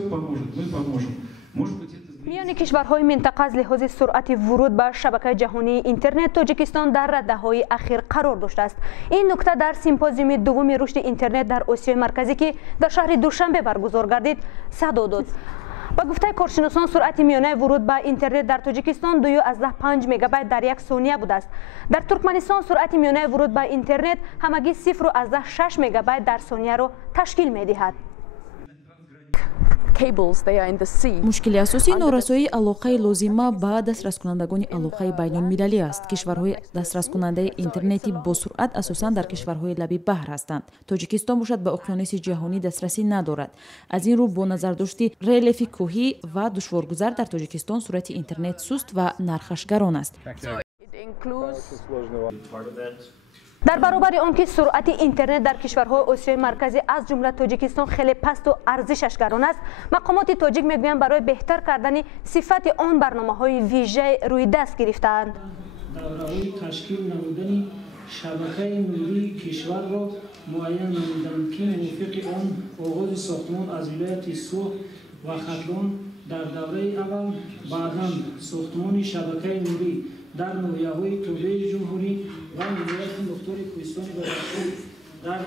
Все поможет, мы поможем. Может быть, это میان کشورهای منطقه از لحاظ سرعت ورود به شبکه جهانی اینترنت تاجیکستان در رده‌های اخیر قرار داشته است. این نکته در سیمپوزیوم دوم رشد اینترنت در آسیای مرکزی که در شهر دوشنبه برگزار گردید صدا داد. با گفته کارشناسان سرعت میانه ورود به اینترنت در تاجیکستان 2.5 مگابایت در یک ثانیه بوده است. در ترکمنستان سرعت میانه ورود به اینترنت همگی 0.6 مگابایت در ثانیه را تشکیل می‌دهد. мушкили асосии норасоии алоқаи лозима ба дастраскунандагони алоқаи байнулмилалӣ аст. кишварҳои дастраскунандаи интернети босуръат асосан дар кишварҳои лаби баҳр ҳастанд. тоҷикистон бошад ба уқёнуси ҷаҳонӣ дастрасӣ надорад. аз ин рӯ бо назардошти релефи кӯҳӣ ва душворгузар дар тоҷикистон суръати интернет суст ва нархаш гарон аст. در برابر آنکه سرعت اینترنت در کشورهای آسیای مرکزی از جمله تاجیکستان خیلی پست و ارزشش گران است، مقامات تاجیک میگویند برای بهتر کردن صفت آن برنامه‌های ویژه روی دست گرفتند. دوره‌های تشکیل نمودن شبکه نوری کشور را معین نمودند که موافق آن آغاز ساختمان از ولایت سوخ و خطلان در دوره اول، بعداً ساختمان شبکه نوری در نویاهای توبه جمهوری و ولایت مختار کوهستان بادغیس در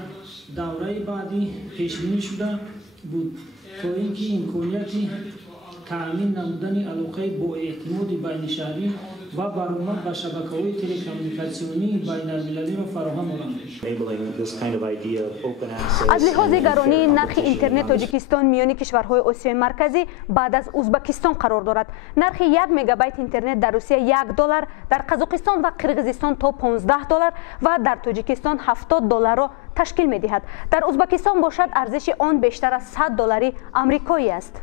دوره بعدی پیش بینی شده بود تا اینکه امکانیت تأمین نمودن علاقه با اعتماد بین شهری و برآمد به شبکه‌های تلکمونیکاسیونی بین المللی را فراهم آورد. از لحاظ گرانی نرخ اینترنت تاجیکستان میان کشورهای آسیای مرکزی بعد از ازبکستان قرار دارد. نرخ 1 مگابایت اینترنت در روسیه $1، در قزاقستان و قرقیزستان تا $15 و در تاجیکستان $70 را تشکیل می‌دهد. در ازبکستان باشد ارزش آن بیشتر از $100 آمریکایی است.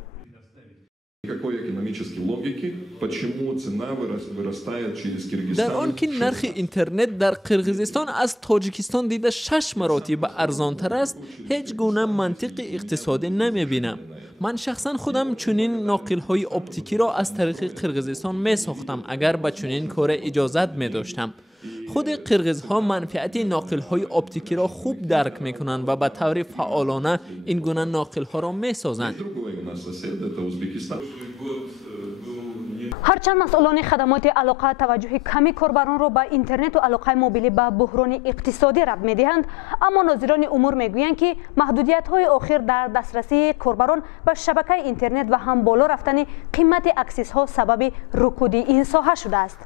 در آن که نرخ اینترنت در قرقیزستان از تاجیکستان دیده 6 مراتب ارزانتر است، هیچ گونه منطق اقتصادی نمی‌بینم. من شخصا خودم چنین ناقل‌های اپتیکی را از طریق قرقیزستان می‌ساختم اگر به چنین کار اجازت می‌داشتم. خود قرقیزها منفعت ناقل‌های اپتیکی را خوب درک می‌کنند و به طور فعالانه این گونه ناقل‌ها را می‌سازند. هرچند مسئولان خدمات علاقه توجه کمی کاربران را به اینترنت و علاقه موبیلی به بحران اقتصادی ربط می‌دهند، اما ناظران امور میگویند که محدودیت‌های آخر در دسترسی کاربران به شبکه اینترنت و هم بالا رفتن قیمت اکسس‌ها سبب رکود این ساحه شده است.